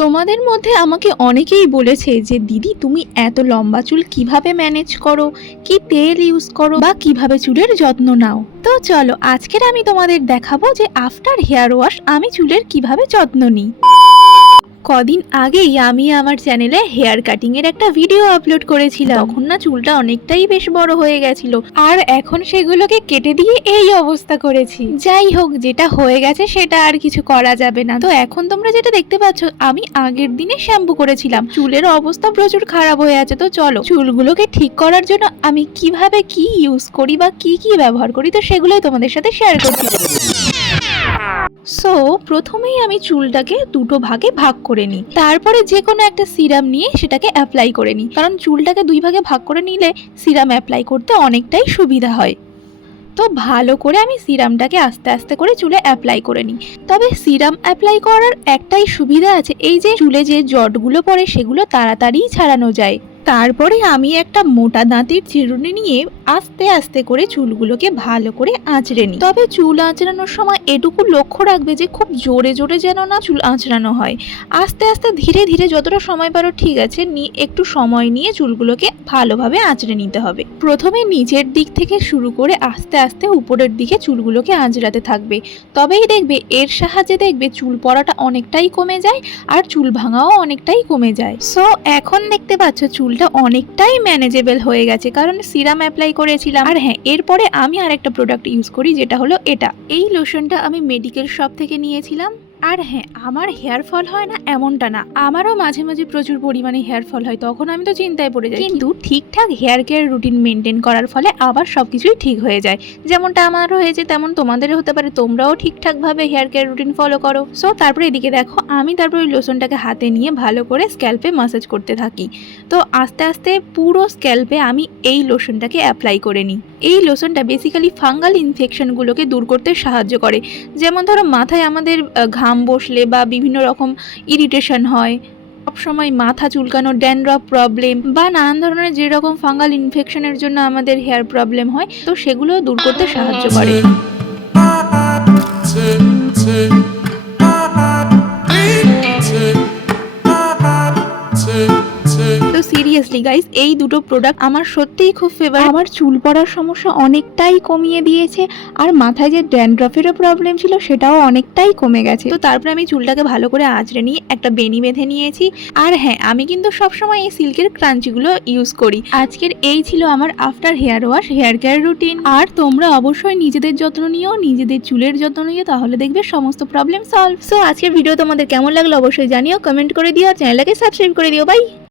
তোমাদের মধ্যে আমাকে অনেকেই বলেছে যে, দিদি, তুমি এত লম্বা চুল কীভাবে ম্যানেজ করো? কি তেল ইউজ করো? বা কীভাবে চুলের যত্ন নাও? তো চলো, আজকের আমি তোমাদের দেখাবো যে আফটার হেয়ার ওয়াশ আমি চুলের কীভাবে যত্ন নিই। কদিন আগেই আমি আমার চ্যানেলে হেয়ার কাটিং এর একটা ভিডিও আপলোড করেছিলাম। তখন না চুলটা অনেকটাই বেশ বড় হয়ে গেছিল। আর এখন সেগুলোকে কেটে দিয়ে এই অবস্থা করেছি। যাই হোক, যেটা হয়ে গেছে সেটা আর কিছু করা যাবে না। তো এখন তোমরা যেটা দেখতে পাচ্ছ, আমি আগের দিনে শ্যাম্পু করেছিলাম। চুলের অবস্থা প্রচুর খারাপ হয়ে আছে, তো চলো। চুলগুলোকে ঠিক করার জন্য আমি কীভাবে কি ইউজ করি বা কি কি ব্যবহার করি, তো সেগুলোই তোমাদের সাথে শেয়ার করছি। সো প্রথমেই আমি চুলটাকে দুটো ভাগে ভাগ করে নিই। তারপরে যে কোনো একটা সিরাম নিয়ে সেটাকে অ্যাপ্লাই করে নিই। কারণ চুলটাকে দুই ভাগে ভাগ করে নিলে সিরাম অ্যাপ্লাই করতে অনেকটাই সুবিধা হয়। তো ভালো করে আমি সিরামটাকে আস্তে আস্তে করে চুলে অ্যাপ্লাই করে নিই। তবে সিরাম অ্যাপ্লাই করার একটাই সুবিধা আছে, এই যে চুলে যে জটগুলো পড়ে সেগুলো তাড়াতাড়ি ছাড়ানো যায়। তারপরে আমি একটা মোটা দাঁতের চিরুনি নিয়ে আস্তে আস্তে করে চুলগুলোকে ভালো করে আঁচড়ে নিই। তবে চুল আঁচড়ানোর সময় এটুকু লক্ষ্য রাখবে যে খুব জোরে জোরে যেন না চুল আঁচড়ানো হয়। আস্তে আস্তে ধীরে ধীরে যতটা সময় পারো ঠিক আছে একটু সময় নিয়ে চুলগুলোকে ভালোভাবে আঁচড়ে নিতে হবে। প্রথমে নিচের দিক থেকে শুরু করে আস্তে আস্তে উপরের দিকে চুলগুলোকে আঁচড়াতে থাকবে। তবেই দেখবে এর সাহায্যে দেখবে চুল পড়াটা অনেকটাই কমে যায় আর চুল ভাঙাও অনেকটাই কমে যায়। সো এখন দেখতে পাচ্ছ চুলটা অনেকটাই ম্যানেজেবল হয়ে গেছে, কারণ সিরাম অ্যাপ্লাই করেছিলাম। আর হ্যাঁ এরপরে আমি আর একটা প্রোডাক্ট ইউজ করি, যেটা হলো এটা। এই লোশনটা আমি মেডিকেল শপ থেকে নিয়েছিলাম। আর হ্যাঁ আমার হেয়ার ফল হয় না এমনটা না। আমারও মাঝে মাঝে প্রচুর পরিমাণে হেয়ার ফল হয় তখন আমি তো চিন্তায় পড়ে যাই। কিন্তু ঠিকঠাক হেয়ার কেয়ার রুটিন মেনটেন করার ফলে আবার সব কিছুই ঠিক হয়ে যায়। যেমনটা আমারও হয়েছে তেমন তোমাদেরও হতে পারে। তোমরাও ঠিকঠাকভাবে হেয়ার কেয়ার রুটিন ফলো করো। সো তারপরে এদিকে দেখো আমি তারপর ওই লোশনটাকে হাতে নিয়ে ভালো করে স্ক্যাল্পে মাসাজ করতে থাকি। তো আস্তে আস্তে পুরো স্ক্যাল্পে আমি এই লোশনটাকে অ্যাপ্লাই করে নিই। এই লোশনটা বেসিক্যালি ফাঙ্গাল ইনফেকশনগুলোকে দূর করতে সাহায্য করে। যেমন ধরো মাথায় আমাদের আহ, ঘাম বসলে বা বিভিন্ন রকম ইরিটেশন হয়। সবসময় মাথা চুলকানো ড্যান্ড্রফ প্রবলেম বা নানান ধরনের যেরকম ফাঙ্গাল ইনফেকশনের জন্য আমাদের হেয়ার প্রবলেম হয়, তো সেগুলো দূর করতে সাহায্য করে। সিরিয়াসলি গাইস এই দুটো প্রোডাক্ট আমার সত্যিই খুব ফেভার আমার চুল পড়ার সমস্যা অনেকটাই কমিয়ে দিয়েছে আর মাথায় যে ড্যান্ড্রফেরও প্রবলেম ছিল সেটাও অনেকটাই কমে গেছে। তো তারপরে আমি চুলটাকে ভালো করে আঁচড়ে নিয়ে একটা বেনি বেঁধে নিয়েছি। আর হ্যাঁ আমি কিন্তু সবসময় এই সিল্কের ক্রাঞ্চিগুলো ইউজ করি। আজকের এই ছিল আমার after hair wash hair care routine আর তোমরা অবশ্যই নিজেদের যত্ন নিও নিজেদের চুলের যত্ন নিও তাহলে দেখবে সমস্ত প্রবলেম সলভ সো আজকের ভিডিও তোমাদের কেমন লাগল অবশ্যই জানিও কমেন্ট করে দিও চ্যানেলটাকে সাবস্ক্রাইব করে দিও বাই